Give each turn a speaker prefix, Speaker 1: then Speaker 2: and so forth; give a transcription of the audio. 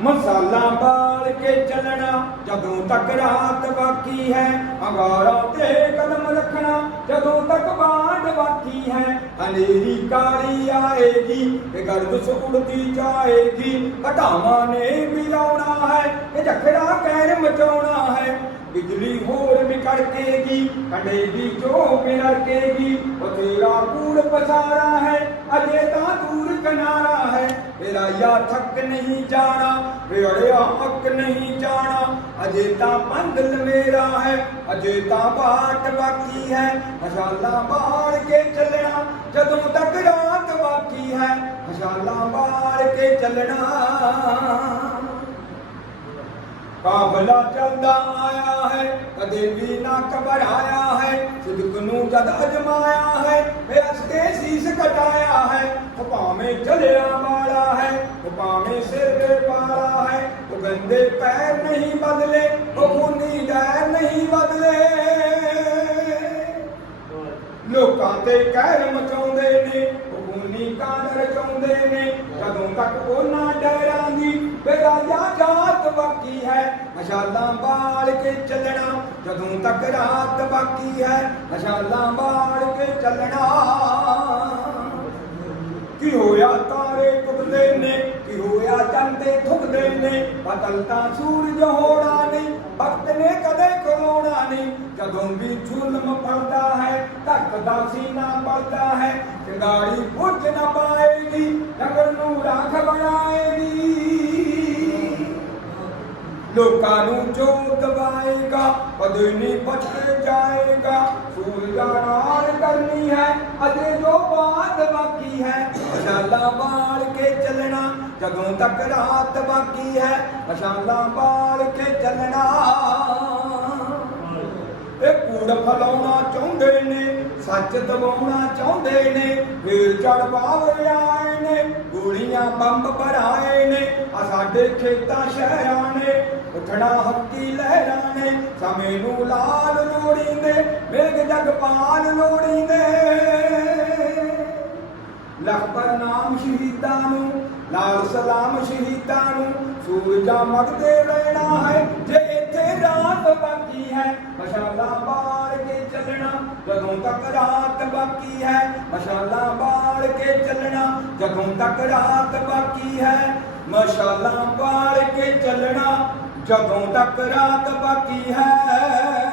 Speaker 1: ਮਸਾਲਾ ਬਾਲ ਕੇ ਚੱਲਣਾ, ਜਦੋਂ ਤੱਕ ਰਾਤ ਬਾਕੀ ਹੈ, ਅੰਗਾਰਾਂ ਤੇ ਕਦਮ ਰੱਖਣਾ, ਜਦੋਂ ਤੱਕ ਬਾੜ ਬਾਕੀ ਹੈ, ਹਨੇਰੀ ਕਾਲੀ ਆਏਗੀ ਤੇ ਗਰਦਸ ਉੜਦੀ ਜਾਏਗੀ। ਘਟਾਵਾਂ ਨੇ ਵੀ ਹੈ ਇਹ ਝਖੜਾ ਕਹਿਰ ਮਚਾਉਣਾ ਹੈ। ਬਿਜਲੀ ਹੋਰ ਵੀ ਕੜਕੇਗੀ ਕੰਡੇਗੀ ਜੋ ਮਿਲਰਕੇਗੀ ਉਹ ਤੇਰਾ ਕੂੜ ਪਸਾਰਾ ਹੈ, ਅਜੇ ਤਾਂ ਦੂਰ ਕਿਨਾਰਾ ਮੇਰਾ ਯਾ ਥੱਕ ਨਹੀਂ ਜਾਣਾ ਵੇੜਿਆ ਹੱਕ ਨਹੀਂ ਜਾਣਾ। ਅਜੇ ਤਾਂ ਮੰਜ਼ਿਲ ਮੇਰਾ ਹੈ, ਅਜੇ ਤਾਂ ਬਾਟ ਬਾਕੀ ਹੈ। ਮਸ਼ਾਲਾ ਬਾਲ ਕੇ ਚੱਲਣਾ, ਜਦੋਂ ਤੱਕ ਰਾਤ ਬਾਕੀ ਹੈ। ਮਸ਼ਾਲਾ ਬਾਲ ਕੇ ਚੱਲਣਾ। ਕਾਬਲਾ ਚੱਲਦਾ ਆਇਆ ਹੈ, ਕਦੇ ਵੀ ਨਾ ਘਬਰਾਇਆ ਹੈ। ਸਿਦਕ ਨੂੰ ਜਦ ਅਜਮਾਇਆ ਹੈ ਭਾਵੇਂ ਪਾਲਾ ਹੈ ਉਹ ਗੰਦੇ ਪੈਰ ਨਹੀਂ ਬਦਲੇ, ਉਹ ਖੂਨੀ ਡੈਰ ਨਹੀਂ ਬਦਲੇ। ਲੋਕਾਂ ਤੇ ਕਹਿਰ ਮਚਾਉਂਦੇ ਨੇ, ਉਹ ਖੂਨੀ ਕਾਂਡ ਰਚਾਉਂਦੇ ਨੇ। ਜਦੋਂ ਤੱਕ ਉਹਨਾਂ ਡਰਾਂ ਦੀ ਬੇਰਾਜਾ ਜਾਤ ਬਾਕੀ ਹੈ, ਮਸ਼ਾਲਾਂ ਬਾਲ ਕੇ ਚੱਲਣਾ। ਜਦੋਂ ਤੱਕ ਰਾਤ ਬਾਕੀ ਹੈ, ਮਸ਼ਾਲਾਂ ਬਾਲ ਕੇ ਚੱਲਣਾ। ਕੀ ਹੋਇਆ? ਤਾਰੇ ਟੁੱਟਦੇ ਨੇ। ਕੀ ਹੋਇਆ? ਚੰਦੇ ਥੁੱਕਦੇ ਨੇ। ਬਦਲ ਤਾਂ ਸੂਰਜ ਹੋਣਾ ਨਹੀਂ। ਵਕਤ ਨੇ ਕਦੇ ਖਲੋਣਾ ਨਹੀਂ। ਜਦੋਂ ਵੀ ਜ਼ੁਲਮ ਪੜਦਾ ਹੈ ਧੱਕਦਾ ਸੀਨਾ ਪੜਦਾ ਹੈ ਚੰਗਾੜੀ ਬੁੱਝ ਨਾ ਪਾਏਗੀ, ਨਗਰ ਨੂੰ ਰਾਖ ਬਣਾਏਗੀ। ਲੋਕਾਂ ਨੂੰ ਜੋ ਦਵਾਏਗਾ ਕਦੇ ਨਹੀਂ ਬਚ ਕੇ ਜਾਏਗਾ। ਸੂਰਜਾ ਨਾਲ ਕਰਨੀ ਹੈ, ਅਜੇ ਜੋ ਬਾਕੀ ਹੈ। ਮਸ਼ਾਲਾ ਬਾਲ ਕੇ ਚੱਲਣਾ, ਜਦੋਂ ਤੱਕ ਰਾਤ ਬਾਕੀ ਹੈ ਮਸ਼ਾਲਾ ਬਾਲ ਕੇ ਚੱਲਣਾ। ਇਹ ਕੂੜ ਫਲਾਉਣਾ ਚਾਹੁੰਦੇ ਨੇ, ਸੱਚ ਦਬਾਉਣਾ ਚਾਹੁੰਦੇ ਨੇ, ਫੇਰ ਚੜ ਬਾਵਰ ਆਏ ਨੇ, ਗੋਲੀਆਂ ਬੰਬ ਭਰਾਏ ਨੇ, ਆ ਸਾਡੇ ਖੇਤਾਂ ਸ਼ਹਿਰਾਂ ਨੇ, ਉਠਣਾ ਹੱਕੀ ਲਹਿਰਾਂ ਨੇ, ਸਮੇਂ ਨੂੰ ਲਾਲ ਲੋੜੀਂਦੇ ਵੇਗ ਜਗਪਾਲ ਲੋੜੀਂਦੇ। ਲੱਖ ਪ੍ਰਣਾਮ ਸ਼ਹੀਦਾਂ ਨੂੰ, ਲਾਲ ਸਲਾਮ ਸ਼ਹੀਦਾਂ ਨੂੰ, ਸੂਰਜਾ ਮਗਦੇ ਰਹਿਣਾ ਹੈ, ਜੇ ਇੱਥੇ ਰਾਤ ਬਾਕੀ ਹੈ, ਮਸ਼ਾਲਾ ਬਾਲ ਕੇ ਚੱਲਣਾ, ਜਦੋਂ ਤੱਕ ਰਾਤ ਬਾਕੀ ਹੈ, ਮਸ਼ਾਲਾ ਬਾਲ ਕੇ ਚੱਲਣਾ, ਜਦੋਂ ਤੱਕ ਰਾਤ ਬਾਕੀ ਹੈ, ਮਸ਼ਾਲਾ ਬਾਲ ਕੇ ਚੱਲਣਾ, ਜਦੋਂ ਤੱਕ ਰਾਤ ਬਾਕੀ ਹੈ।